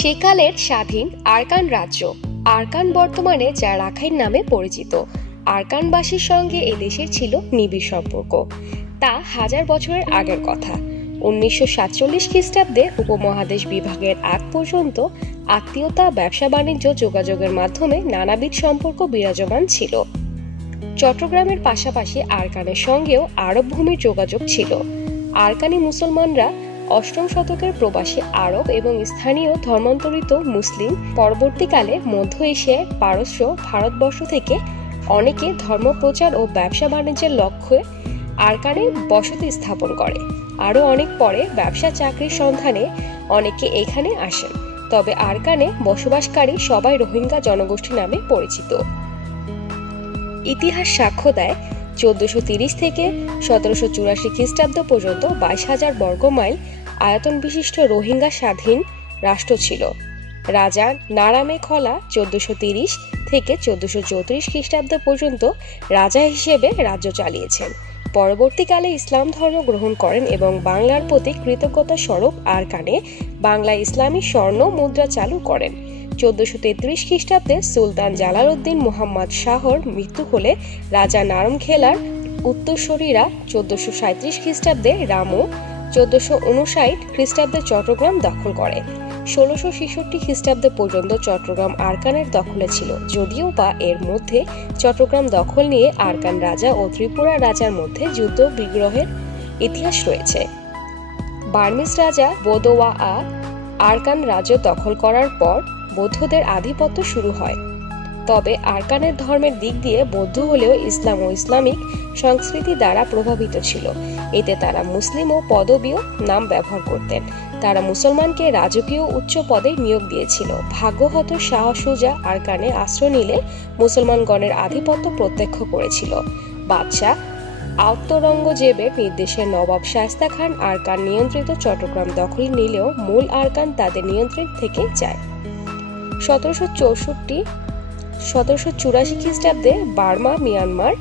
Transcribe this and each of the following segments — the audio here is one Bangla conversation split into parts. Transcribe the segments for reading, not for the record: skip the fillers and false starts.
সেকালের স্বাধীন আরাকান রাজ্য আরাকান বর্তমানে যা রাখাইন নামে পরিচিত। আরাকানবাসীর সঙ্গে এদেশের ছিল নিবিড় সম্পর্ক। তা হাজার বছরের আগের কথা। 1947 খ্রিস্টাব্দে উপমহাদেশ বিভাগের আগ পর্যন্ত আত্মীয়তা, ব্যবসা বাণিজ্য, যোগাযোগের মাধ্যমে নানাবিধ সম্পর্ক বিরাজমান ছিল। চট্টগ্রামের পাশাপাশি আরাকানের সঙ্গেও আরব ভূমির যোগাযোগ ছিল। আরাকানি মুসলমানরা অষ্টম শতকের প্রবাসী আরব এবং স্থানীয় ধর্মান্তরিত মুসলিম পরবর্তীকালে মধ্য এশিয়ায় পারস্য, ভারতবর্ষ থেকে অনেকে ধর্মপ্রচার ও ব্যবসা বাণিজ্যের লক্ষ্যে আরাকানে বসতি স্থাপন করে। আরও অনেক পরে ব্যবসা চাকরির সন্ধানে অনেকে এখানে আসেন। তবে আরাকানে বসবাসকারী সবাই রোহিঙ্গা জনগোষ্ঠী নামে পরিচিত। ইতিহাস সাক্ষ্য দেয় 1430 থেকে 1784 খ্রিস্টাব্দ পর্যন্ত 22,000 বর্গ মাইল আয়তন বিশিষ্ট রোহিঙ্গা স্বাধীন রাষ্ট্র ছিল। রাজা নারামেখলা 1430 থেকে 1434 খ্রিস্টাব্দ পর্যন্ত রাজা হিসেবে রাজ্য চালিয়েছেন। পরবর্তীকালে ইসলাম ধর্ম গ্রহণ করেন এবং বাংলার প্রতি কৃতজ্ঞতা স্বরূপ আরাকানে বাংলায় ইসলামী স্বর্ণ মুদ্রা চালু করেন। 1433 খ্রিস্টাব্দে সুলতান জালালউদ্দিন মুহাম্মদ শাহর মৃত্যু হলে রাজা নারমখেলার উত্তরসূরিরা 1437 খ্রিস্টাব্দে রামু 1459 খ্রিস্টাব্দে চট্টগ্রাম দখল করে। 1666 খ্রিস্টাব্দ পর্যন্ত চট্টগ্রাম আরাকানের দখলে ছিল, যদিও বা এর মধ্যে চট্টগ্রাম দখল নিয়ে আরাকান রাজা ও ত্রিপুরা রাজার মধ্যে যুদ্ধ বিগ্রহের ইতিহাস রয়েছে। বার্মিজ রাজা বোদোয়া আরাকান রাজ্য দখল করার পর বৌদ্ধদের আধিপত্য শুরু হয়। তবে আরাকানের ধর্মের দিক দিয়ে বৌদ্ধ হলেও ইসলাম ও ইসলামিক সংস্কৃতি দ্বারা প্রভাবিত ছিল। এতে তারা মুসলিম ও পদবীয় নাম ব্যবহার করতেন। তারা মুসলমানকে রাজকীয় উচ্চ পদে নিয়োগ দিয়েছিল। ভাগ্যহত শাহ সুজা আরাকানে আশ্রয় নিলে মুসলমানগণের আধিপত্য প্রত্যক্ষ করেছিল। বাদশাহ আওরঙ্গজেবের নির্দেশে নবাব শায়েস্তা খান আরাকান নিয়ন্ত্রিত চট্টগ্রাম দখল নিলেও মূল আরাকান তাদের নিয়ন্ত্রণ থেকে যায়। 1784 খ্রিস্টাব্দে বার্মা মিয়ানমার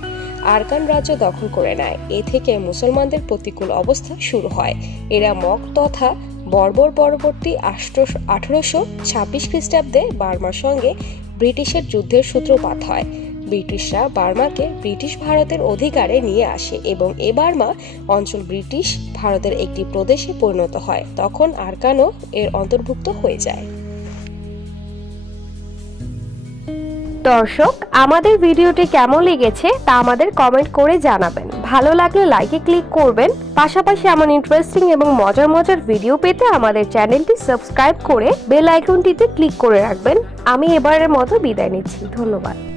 আরাকান রাজ্য দখল করে নেয়। এ থেকে মুসলমানদের প্রতিকূল অবস্থা শুরু হয়। এরা মগ তথা বর্বর পরবর্তী 1826 খ্রিস্টাব্দে বার্মার সঙ্গে ব্রিটিশের যুদ্ধের সূত্রপাত হয়। ব্রিটিশরা বার্মাকে ব্রিটিশ ভারতের অধিকারে নিয়ে আসে এবং এ বার্মা অঞ্চল ব্রিটিশ ভারতের একটি প্রদেশে পরিণত হয়। তখন আরাকানও এর অন্তর্ভুক্ত হয়ে যায়। দর্শক, আমাদের ভিডিওটি কেমন লেগেছে তা আমাদের কমেন্ট করে জানাবেন। ভালো লাগলে লাইকে ক্লিক করবেন। পাশাপাশি এমন ইন্টারেস্টিং এবং মজার ভিডিও পেতে আমাদের চ্যানেলটি সাবস্ক্রাইব করে বেল আইকনটিতে ক্লিক করে রাখবেন। আমি এবারের মতো বিদায় নিচ্ছি। ধন্যবাদ।